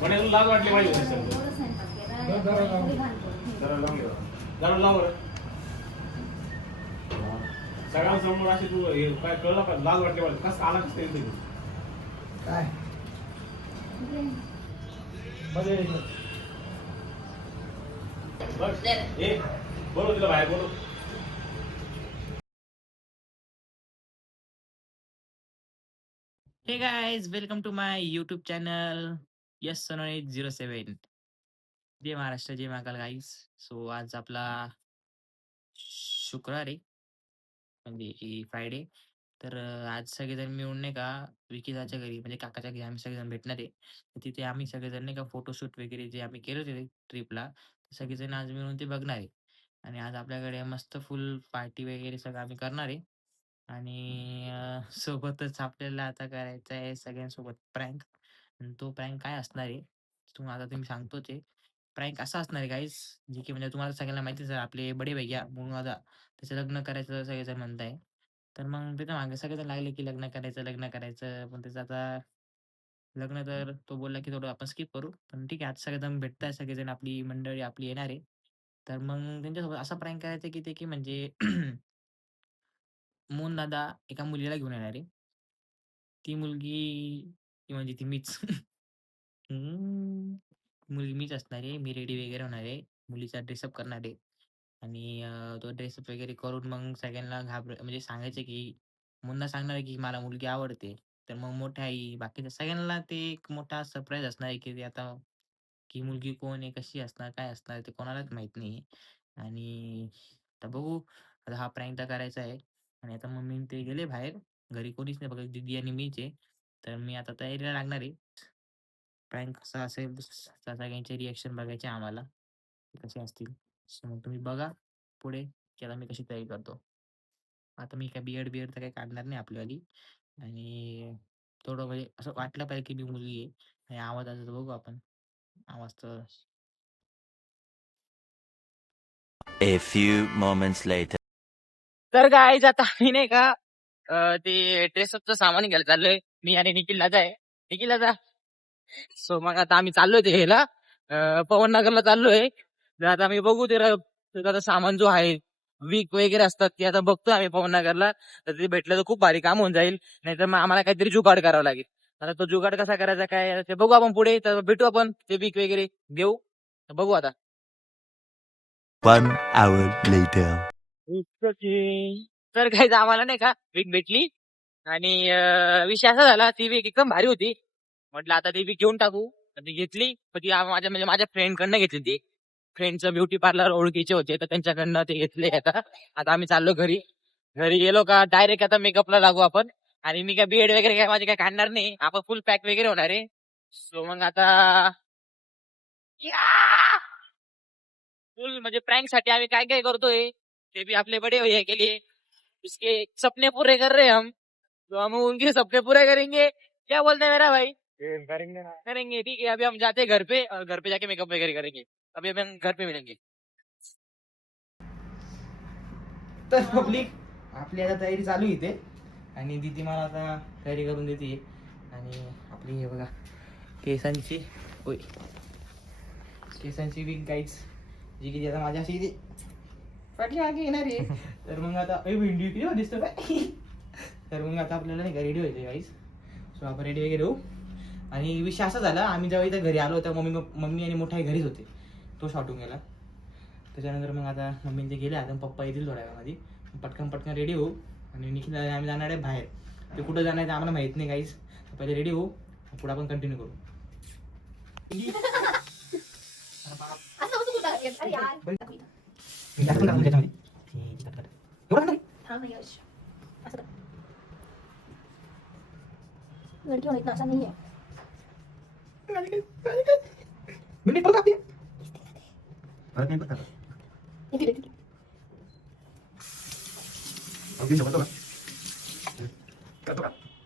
म्हणे लाज वाटली पाहिजे होती सर. जरा लाव रे. सगळ्यांसमोर अशी तू हे काय कळलं का लाज वाटली पाहिजे कसं आला कसं येते काय बघ ए बोलव तिला बाहेर बोलव. Hey guys, welcome to my YouTube channel Yash Sonone 07. जय महाराष्ट्र, जय महाकाल गाईस. सो आज आपला शुक्रवार आहे, म्हणजे फ्रायडे. तर आज सगळेजण मिळून नाही का विकीदाच्या घरी, म्हणजे काकाच्या घरी आम्ही सगळेजण भेटणार आहे. तर तिथे आम्ही सगळेजण नाही का फोटोशूट वगैरे जे आम्ही केलं होते ट्रिपला, सगळेजण आज मिळून ते बघणार आहे. आणि आज आपल्याकडे मस्त फुल पार्टी वगैरे सगळं आम्ही करणार आहे. आणि सोबतच आपल्याला आता करायचा आहे सगळ्यांसोबत प्रँक. आणि तो प्रँक काय असणार आहे तुम्हाला आता तुम्ही सांगतोच आहे. प्रँक असा असणार आहे गाईस, जे की म्हणजे तुम्हाला सगळ्यांना माहितीच आहे, आपले बडे भैया म्हणून आता त्याचं लग्न करायचं सगळेजण म्हणत आहे. तर मग त्याच्या मागे सगळेजण लागले की लग्न करायचं लग्न करायचं, पण त्याचं आता लग्न तर तो बोलला की थोडं आपण स्किप करू. पण ठीक आहे, आज सगळेजण भेटत आहे, सगळेजण आपली मंडळी आपली येणार आहे. तर मग त्यांच्यासोबत असा प्रँक करायचा की ते की म्हणजे मोहन दादा एका मुलीला घेऊन येणार आहे. ती मुलगी ती म्हणजे ती मीच. हम्म. मुलगी मीच असणार आहे. मी रेडी वगैरे होणार आहे. मुलीचा ड्रेसअप करणार आहे. आणि तो ड्रेसअप वगैरे करून मग सगळ्यांना म्हणजे सांगायचं की मुन्ना सांगणार आहे की मला मुलगी आवडते. तर मग मोठ्या आई बाकीच्या सगळ्यांना ते एक मोठा सरप्राईज असणार आहे की ते आता की मुलगी कोण आहे, कशी असणार, काय असणार ते कोणालाच माहीत नाही. आणि आता बघू, आता हा प्रँक तर करायचा आहे. आणि आता मम्मी आणि ते गेले बाहेर. घरी कोणीच नाही, बघा दीदी आणि मीच आहे. तर मी आता तयारीला लागणार आहे. प्रँक कसा असेल सगळ्यांचे रिएक्शन बघायचे आम्हाला, ते कसे असतील. सो मग तुम्ही बघा पुढे की आता मी कशी तयारी करतो. आता मी काय बियर्ड बियर्ड तर काही काढणार नाही आपलीवाली. आणि थोडं म्हणजे असं वाटलं पाहिजे की मी मुलगी आहे. आणि आवाजाचं तर बघू आपण. आवाज तर A few moments later. तर गाईज आता आम्ही नाही का ते ड्रेसअपचं सामान घ्यायला चाललोय. मी आणि निखिल दादा आहे. निखिल दादा. सो मग आता आम्ही चाललोय ते ह्याला पवन नगरला चाललोय. तर आता आम्ही बघू ते आता सामान जो आहे वीक वगैरे असतात ते आता बघतोय आम्ही पवन नगरला. तर ते भेटलं तर खूप भारी काम होऊन जाईल. नाहीतर मग आम्हाला काहीतरी जुगाड करावा लागेल. आता तो जुगाड कसा करायचा काय ते बघू आपण पुढे. तर भेटू आपण ते वीक वगैरे घेऊ. तर बघू आता. 1 hour later. तर काही आम्हाला नाही का वीक भेटली. आणि विषय असा झाला, ती वीक एकदम भारी होती. म्हटलं आता ती वीक घेऊन टाकू. तर ती घेतली, पण ती माझ्या म्हणजे माझ्या फ्रेंडकडनं घेतली. ती फ्रेंडचं ब्युटी पार्लर ओळखीचे होते, तर त्यांच्याकडनं ते घेतले. आता आता आम्ही चाललो घरी. घरी गेलो का डायरेक्ट आता मेकअपला लागू आपण. आणि मी काय बीएड वगैरे काय माझे काय काढणार नाही. आपण फुल पॅक वगैरे होणार आहे. सो मग आता फुल म्हणजे प्रँक साठी आम्ही काय काय करतोय ते भी आपले बड़े भैया के लिए उसके सपने पूरे कर रहे हैं हम. तो हम उनके सपने पूरे करेंगे. क्या बोलते हैं मेरा भाई? करेंगे ना. करेंगे, ठीक है. अभी हम जाते हैं घर पे और घर पे जाके मेकअप वगैरह करेंगे. अभी हम घर पे मिलेंगे. तर पब्लिक आपली आता तयारी चालू आहे इथे. आणि दीदी मला आता तयारी करून देते. आणि आपली हे बघा केसांची होय केसांची वीक गाईज, जी की आता माझ्या अशी इथे पाठी मागे येणार आहे. तर मग आता भेंडी किती दिसतो काय. तर मग आता आपल्याला नाही का रेडी व्हायचं गाईज. सो आपण रेडी वगैरे होऊ. आणि विषय असा झाला, आम्ही जेव्हा इथं घरी आलो तर मम्मी आणि मोठा घरीच होते. तो शॉटून गेला. त्याच्यानंतर मग आता मम्मी ते गेले. आता पप्पा येतील थोड्या वेळामध्ये. पटकन रेडी होऊ. आणि निखिल आम्ही जाणार आहे बाहेर. ते कुठं जाणार आहे आम्हाला माहित नाही काहीच. पहिले रेडी होऊ, पुढे आपण कंटिन्यू करू. लड़की होना इतना आसान नहीं है. मिनिट बघा आपली.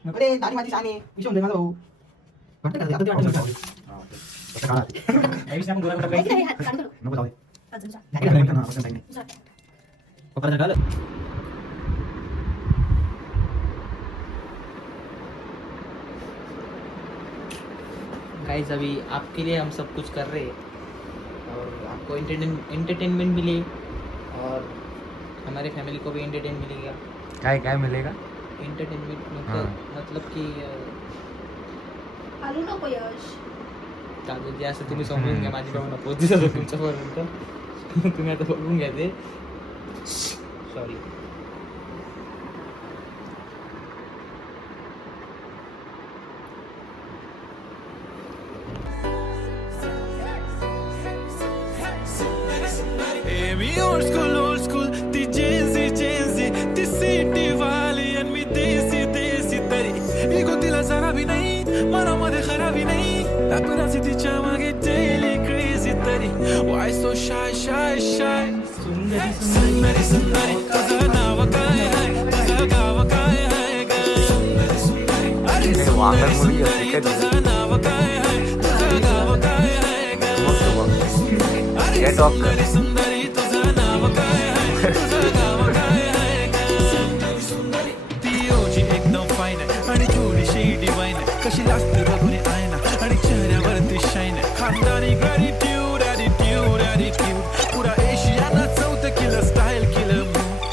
अरे दाढी माझी छान आहे. विषय माझा भाऊ वाटतं का आता ते वाटतं गाइस अभी आपके लिए हम सब कुछ कर रहे हैं और आपको एंटरटेनमेंट मिले और हमारे फैमिली को भी एंटरटेन मिलेगा. काय काय मिलेगा? एंटरटेनमेंट मतलब की आलू नको यश. चालू जे असं तुम्ही समजून घ्या. माझी भावना पोहोचली जातो तुमच्यापर्यंत. तुम्ही आता बघून घ्या ते. सॉरी. मी old school ती जेन्सी ती सिटी वाली आणि मी देसी तरी इगो तिला जरा भी नाही मनामध्ये खराबी नाही टाकूनच तिच्या मागे डेली क्रेझी तरी वाय सो शाय सुंदरी तुझं नाव काय आहे तुझं गाव काय आहे ग अरे सुंदरी तुझं नाव काय आहे तुझं गाव काय आहे ग अरे सुंदरी तुझं नाव काय आहे तुझं गाव काय आहे ग ती ओजी एकदम फाईन आहे आणि थोडीशी डिवाईन आहे कशी लागते बघून आयना आणि चेहऱ्यावरती शाईन आहे खानदानी ॲटिट्यूड पुरा एशियाना चौथं किलं स्टाईल किलं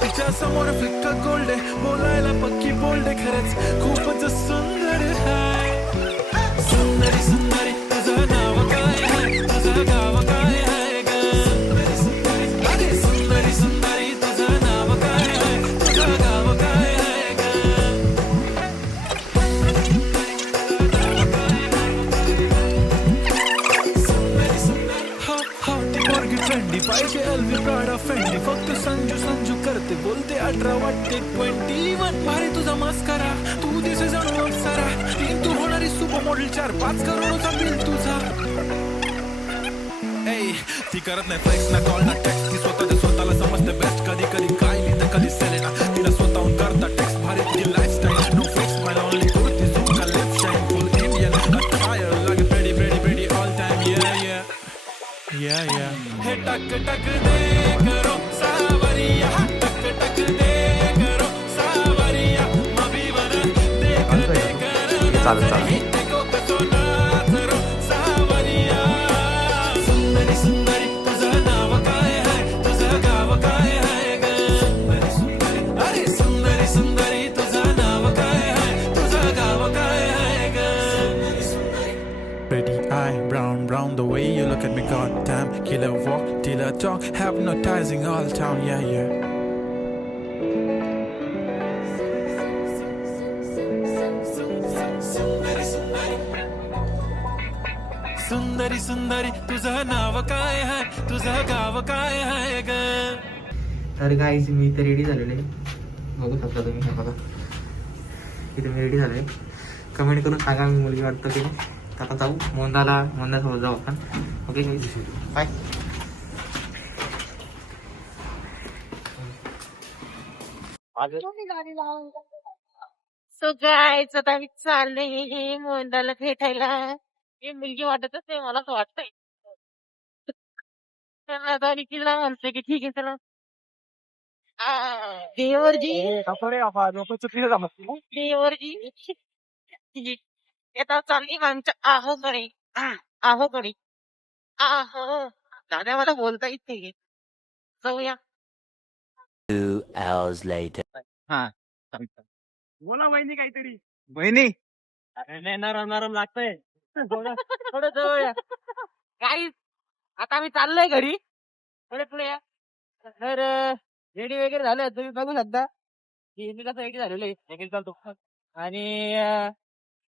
तिच्या समोर फिक्क गोल्ड आहे बोलायला पक्की बोल्ड आहे खरंच खूपच सुंदर आहे सुंदरी तुझं नाव काय आहे तुझं गाव काय आहे ग अरे सुंदरी तुझं नाव काय आहे तुझं गाव काय आहे ग ती पोरगी ट्रेंडी पाहिजे एलवी प्राडा फेंडी फक्त संजू करते बोलते 18 वाटते 21 भारी तुझा मस्करा तू दिसे जाणू अप्सरा तू होणारी सुपर मॉडेल 4-5 करोडचा बिल तुझा ती करत नाही फ्लेक्स ना कॉल ना टेक्स्ट ती स्वतःला समजते बेस्ट कधी काय लिहितं कधी सेलेना तिला स्वतःहून करता टेक्स्ट भारी तुझी लाईफस्टाईल नो फिक्स माय ओनली कुर्ती झूम का लेफ्ट शाईन फुल इंडियन अटायर लागे pretty all time yeah हे टक दे करो सावरिया टक दे करो सावरिया मभी बना दे कर चालेल देखो कसो नाच रो सावरिया सुंदरी तुझं नाव काय आहे तुझं गाव काय आहे ग अरे सुंदरी तुझं नाव काय आहे तुझं गाव काय आहे ग Pretty eye, brown, the way you look at me, goddamn. Killer walk, till I talk, hypnotizing all town, yeah. सुंदरी तुझं नाव काय आहे तुझं गाव काय आहे ग तर गाईज मी तर रेडी झालेलो आहे. बघू शकता तुम्ही. हे बघा इथे मी रेडी झालो आहे. कमेंट करून सांगा मी मुलगी वाटतं की नाही. आता जाऊ मोंदासोबत जाऊ आपण. Okay bye. सो गाईज आता मी चालले हे मोंदाला भेटायला. ही मुलगी वाटतच नाही मला असं वाटतंय. चला आता निखिलला म्हणते की ठीक आहे चला. देवरजी आता चालली आमच्या आहोकडे. आहो दादा मला बोलता येत नाही. जाऊया. 2 hours later. बोला वहिनी काहीतरी. बहिणी अरे नरम लागतंय. थोडं जवळ गाईज आता आम्ही चाललोय घरी. पुढे या. तर रेडी वगैरे झालं तुम्ही बघू शकता की मी कसं रेडी झालेलो आहे. चालतो आणि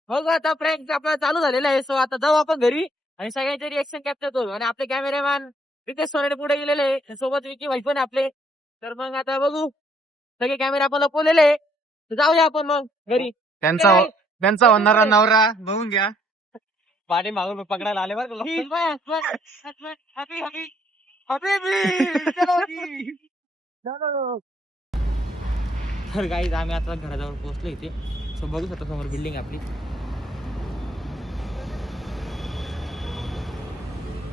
बघू आता प्रँक आपला चालू झालेला आहे. सो आता जाऊ आपण घरी आणि सगळ्यांचे रिएक्शन कॅप्चर करू. आणि आपले कॅमेरामॅन रितेश सोनारे पुढे गेलेले आहे. सोबत विकी भाई पण आपले. तर मग आता बघू सगळे कॅमेरा आपण लपवलेले आहे. जाऊया आपण मग घरी. त्यांचा होणारा नवरा बघून घ्या. पाणी मागून पकडायला आले बरं. तर गाईज आम्ही आता घराजवळ पोहोचलो इथे. सो बघू शकता समोर बिल्डिंग आपली.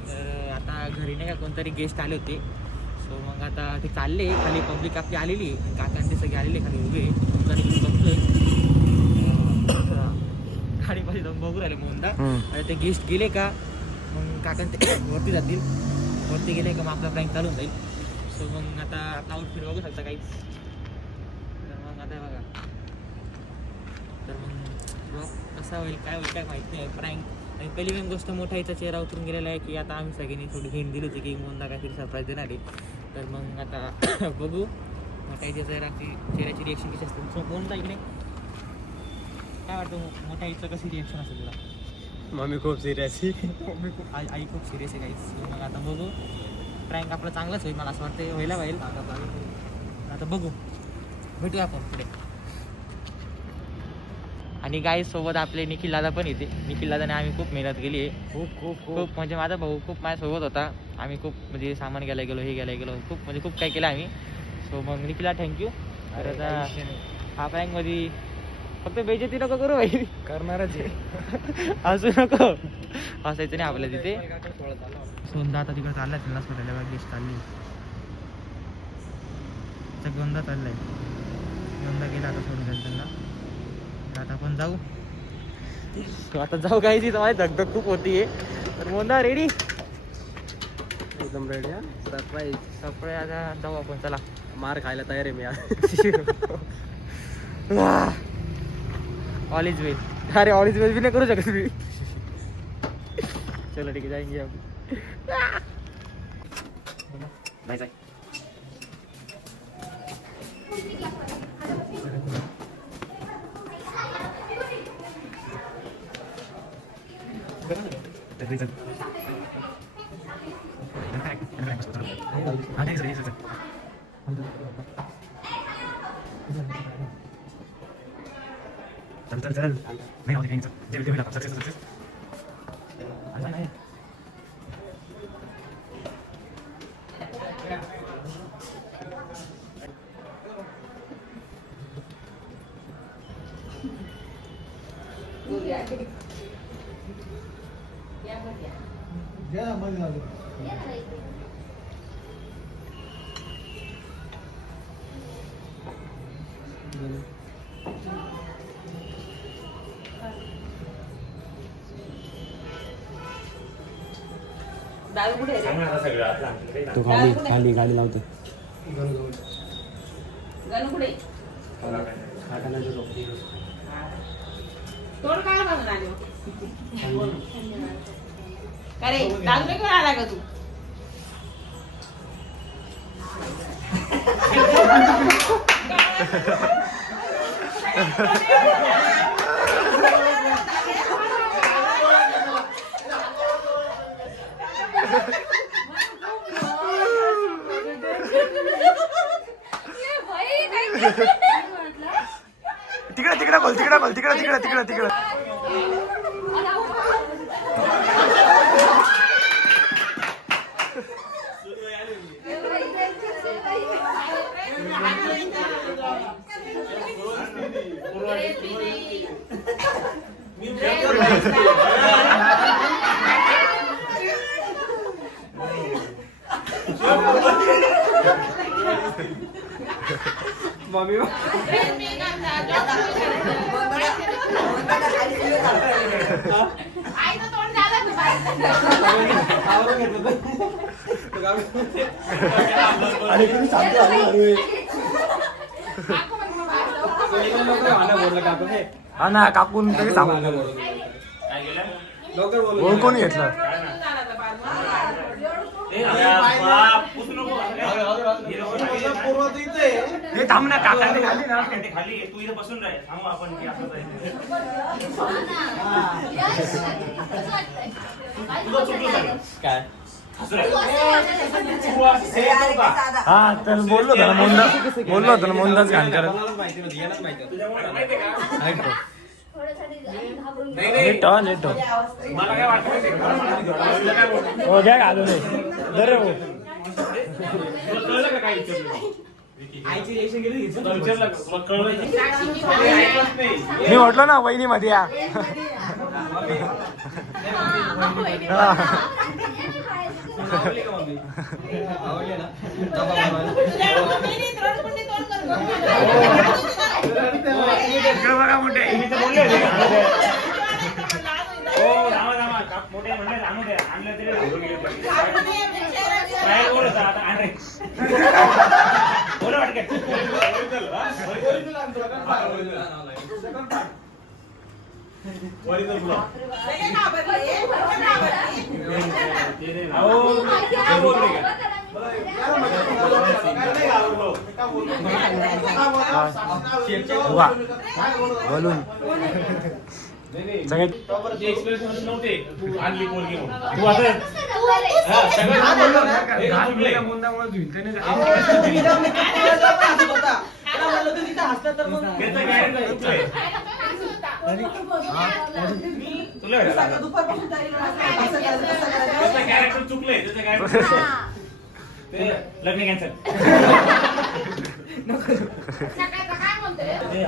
तर आता घरी नाही का कोणतरी गेस्ट आले होते. सो मग आता ते चालले खाली. पब्लिक आपली आलेली आहे. काका ते सगळे आलेले खाली उभे. बघतोय गाडी पाहिजे जाऊन बघू झाले मोहनदा. आता ते गेस्ट गेले का मग काका ते वरती जातील. वरती गेले का मग आपला प्रँक चालून जाईल. सो मग आता आपला आउटफिट बघू शकता काहीच. तर मग आता बघा, तर मग ब्लॉग कसा होईल काय होईल काय माहीत नाही. प्रँक आणि पहिली मेन गोष्ट मोठा चेहरा उतरून गेलेला आहे की आता आम्ही सगळ्यांनी थोडी हिंट दिली होती की मोहनदा काहीतरी सरप्राईज देणार आहे. तर मग आता बघू मोठ्याच्या चेहऱ्याची रिएक्शन कशी असते. सो मोहनदा इकडे काय वाटतं मोठ्याचं कशी रिएक्शन असेल तुला? मम्मी खूप सिरियस आई खूप सिरियस आहे काहीच. मग आता बघू प्रँक आपला चांगलाच होईल मला असं वाटतं. व्हायला पाहिजे आता बघू, भेटूया आपण पुढे. आणि गाई सोबत आपले निखिल दादा पण येते. निखिल दादाने आम्ही खूप मेहनत केली आहे. खूप म्हणजे माझा भाऊ खूप माझ्यासोबत होता. आम्ही खूप म्हणजे सामान घ्यायला गेलो, हे घ्यायला गेलो, खूप म्हणजे खूप काही केलं आम्ही. सो मग निखिलला थँक्यू. तर आता हा प्रँकमध्ये फक्त बेइज्जती नको करू भाई, करणारच आहे. असू नको, हसायचं नाही आपल्या तिथे. सोनदा आता तिकडे चाललाय त्यांना सोडायला. गेस्ट चालली गोंदा चाललाय. गोंदा गेला आता सोडून जाईल त्यांना. आता आपण जाऊ. आता जाऊ काही तिथं माझी धगधग खूप होती आहे. तर गोंदा रेडी? एकदम रेडी. सरप्राईज आता जाऊ आपण. चला मार खायला तयार आहे मी आज. ऑल इज वेल. अरे ऑल इज वेल भी नाही करू शकत मी. चलो ठीक आहे जाएंगे अब. Bye bye. चल नाही होत काही. सक्सेस तो खाली खाली गाडी लावतो. अरे दादू नाही कोण आला का तू? तिकडे बोल तिकडे. मम्मी हा ना काकून तरी सांगू. बोल कोणी घेतलं? हे थांब ना काकाने खाली ना खाली तू इथे बसून राह. थांबू आपण काय हा तर बोललो होतो ना मोहनदास घाणकर. नीट मला काय वाटतं हो घ्या घालू नये दर कळलं का काय आईची रिएक्शन केली. मी म्हटलो ना वहिनी मध्ये या. बघा मोठे बोलले मोठे म्हणले आणू द्या आणलं तरी घाबरून गेले पाहिजे. काय बोलत आता आण रे बोला वाटके बोलून सगळ्यात एक्सप्रेशन नव्हते तू आणली पोरगी म्हणून. तू असं हा, सगळं हे चुकलंय. त्याचं character चुकलंय. तुला भेटायला आलं. त्याचं character चुकलंय. त्याचं character ते लग्न कॅन्सल.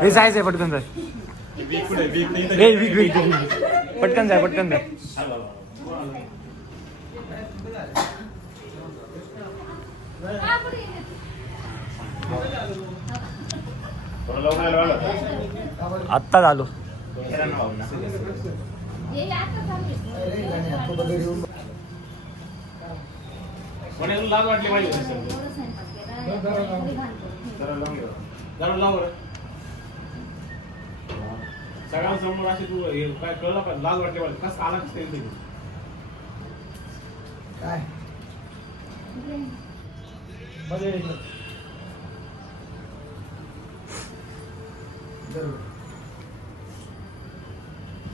हे जायचंय पटकन जाय ए वीक वीक पटकन जाय पटकन जाय आत्ता झालो कोणाला लाज वाटली पाहिजे सगळ्यांसमोर अशी तू हे काय कळलं पाहिजे लाज वाटली पाहिजे कसं आला कसं काय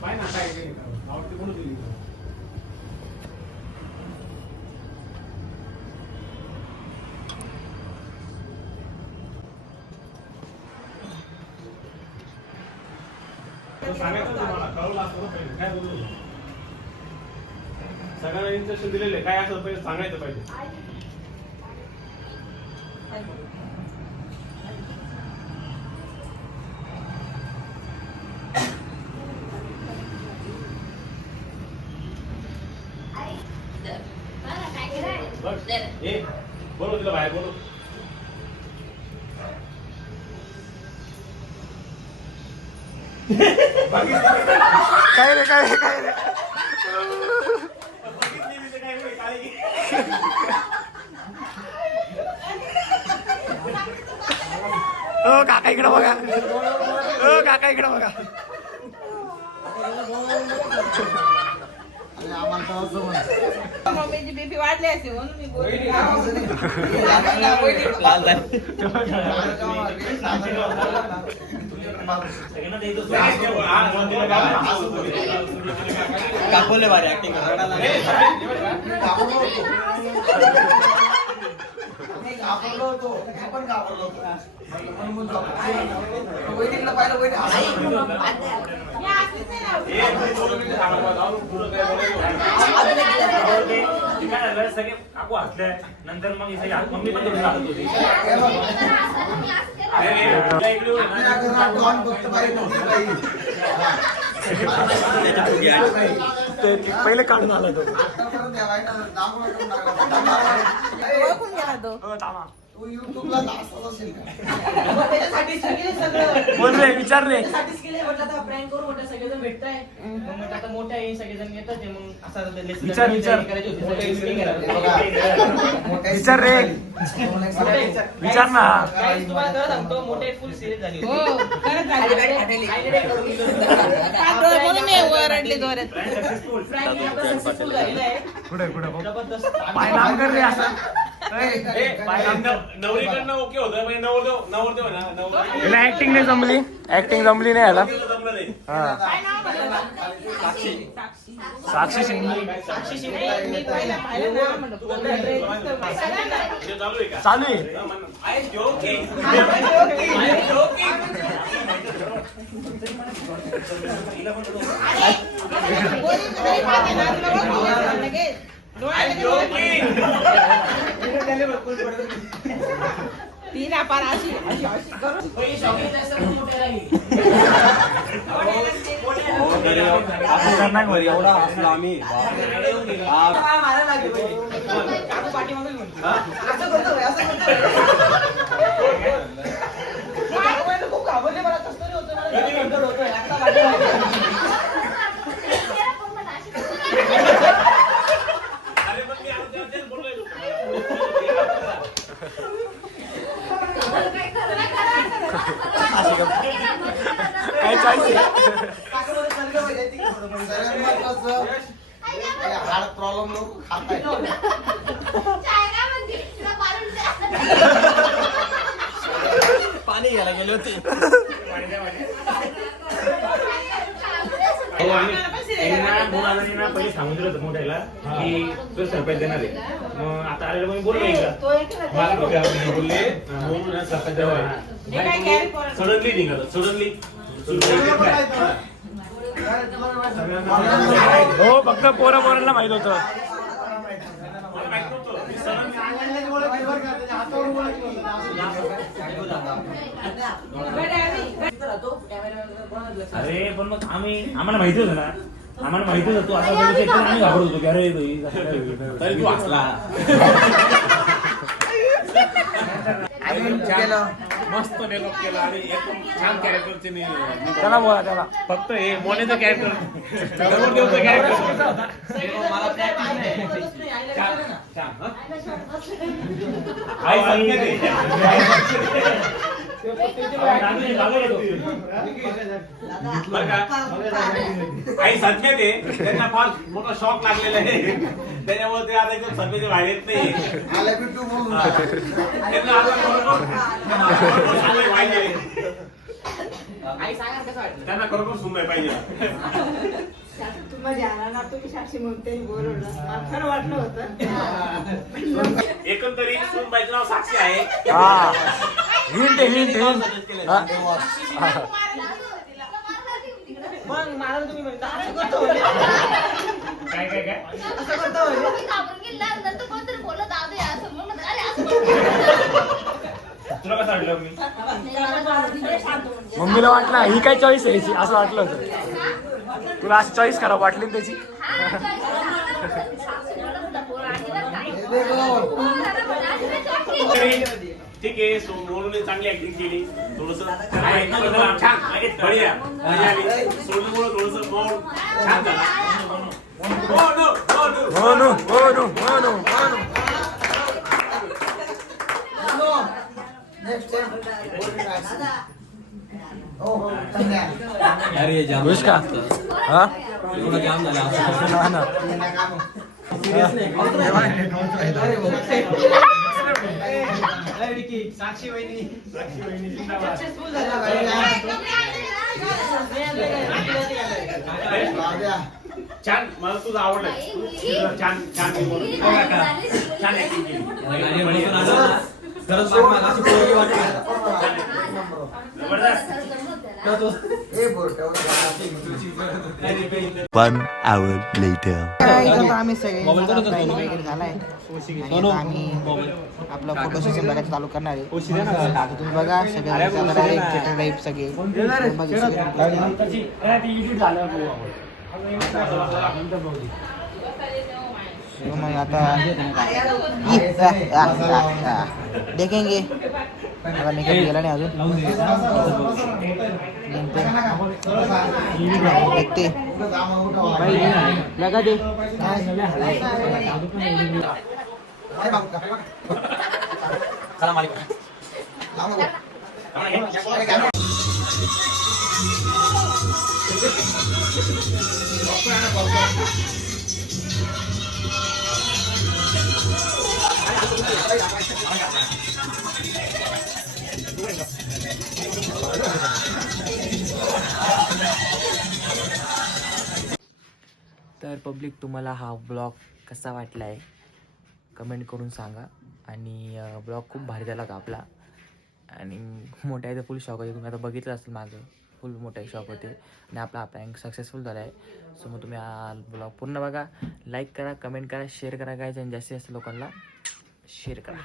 पाय ना काय आवडते कोण दिली सांगायचं तुम्हाला कळवलं असतं पाहिजे काय बोलू सगळ्यांना इंस्ट्रक्शन दिलेले काय असं पाहिजे सांगायचं पाहिजे बोलो तिला बाहेर बोलो काय रे काय रे काय रे ओ काका इकडे बघा ओ काका इकडे बघा मम्मीची बीपी वाढली असे म्हणून मी बोलली. कापवले भारी ऍक्टिंग मी असलीच नाही लावली. सगळे काकू हसले नंतर मग मम्मी पण थोडी हसत होती पहिले काढून आला तो ओळखून गेला तो. त्याच्यासाठी सगळं बोल रे विचार रे त्यासाठीच केलंय म्हटलं आता प्रँक करू म्हटलं सगळेजण भेटताय मग म्हटलं आता मोठ्या आहे सगळेजण येतात ते मग असं विचार, विचार. करायची होती सगळे listening करायला. विचार रे विचार ना Guys, तुम्हाला खरं सांगतो मोठे फुल सिरीज झाली हो होती. खरंच झाली आईने direct करून दिलं. पातळ म्हणून मी ओरडले जोरात. Prank हे आपलं successful झालेलं आहे. कुठे कुठे बघ जबरदस्त. पाय नाम कर रे असं नवरीकडनं ओके होतं म्हणजे नवरदेव ना नवरदेव हिला ऍक्टिंग नाही जमली ऍक्टिंग जमली नाही याला जमलं नाही हा काय नाव म्हणलं? साक्षी शिंदे साक्षी शिंदे. मी पहिलं पाहिलं ना म्हणलं तू बोलला रे, दिसतं मला. सगळ्यांना. हे चालू आहे का चालू आहे आय जोकिंग बोली नाही पाहिजे ना, तुला ओळखून गेलं लगेच. डोळ्यात लगेच ती ना पार अशी अशी अशी करून खतरनाक भरी एवढा मारायला लागले पहिले. काकू पाठीमागे म्हणतो. असं करतो असं करतो. काकू म्हणजे खूप घाबरले मला कसं तरी होतं मला होतोय आता पाठीमागे. प्रॉब्लेम नको खाताय पाणी घ्यायला गेले होते पहिले सांगून दिलं होतं मोठ्याला की तो सरप्राईज देणार आहे. मग आता आलेलं मग बोललो एकदा मला बोलले सरप्राईज सडनली निघालं सडनली हो फक्त पोरांना माहित होतं. अरे पण मग आम्हाला माहिती होतं ना आम्हाला माहिती होतं तू आता बोलतो आम्ही घाबरत होतो की अरे तरी तू हसला मस्त डेव्हलप केला आणि एकदम छान कॅरेक्टरचे त्याला बोला त्याला फक्त हे मोनेचं कॅरेक्टर देवचं कॅरेक्टर आई सध्या ते त्यांना फार मोठा शॉक लागलेला आहे त्याच्यामुळे ते आता एकदम सध्याचे बाहेर येत नाही त्यांना आता खरोखर सांगायला पाहिजे त्यांना खरोखर सुनवाय पाहिजे एकंदरीत सुनबाईचं नाव साक्षी आहे हा हिंट हिंट हिंट मग मला तुम्ही म्हणता असं करतो म्हणे. काय काय काय असं करतो म्हणे. तुला कसं वाटलं मी मम्मीला वाटलं ही काय चॉईस आहे याची असं वाटलं होतं तुला असं चॉईस खराब वाटली ना त्याची ठीक आहे सोनूने चांगली ऍक्टिंग केली थोडस छान बढिया मजा आली सोनूमुळे थोडस मोड छान झाला हो नो हो नो हो नो हो नो खुश का हा ना ना साक्षी वहिनी सक्सेसफुल झाला. छान मला तुझं आवडलं छान छान छान ऍक्टिंग केली1 hour later. आम्ही सगळे वगैरे झालाय आणि आता आम्ही आपला फोटो सेशन बघायचं चालू करणार आहे आता तुम्ही बघा सगळे थिएटर टाईप सगळे मग आता देखेंगे आता मेकअप गेला नाही अजून देखते लगा दे तर पब्लिक तुम्हाला हा ब्लॉग कसा वाटला आहे कमेंट करून सांगा आणि ब्लॉग खूप भारी झाला का आपला आणि मोठ्या आहे तर फुल शॉक होते तुम्ही आता बघितलं असेल माझं फुल मोठे शॉक होते आणि आपला हा प्रँक सक्सेसफुल झाला आहे सो मग तुम्ही हा ब्लॉग पूर्ण बघा लाईक करा कमेंट करा शेअर करा गायचं आणि जास्तीत जास्त लोकांना शेअर करा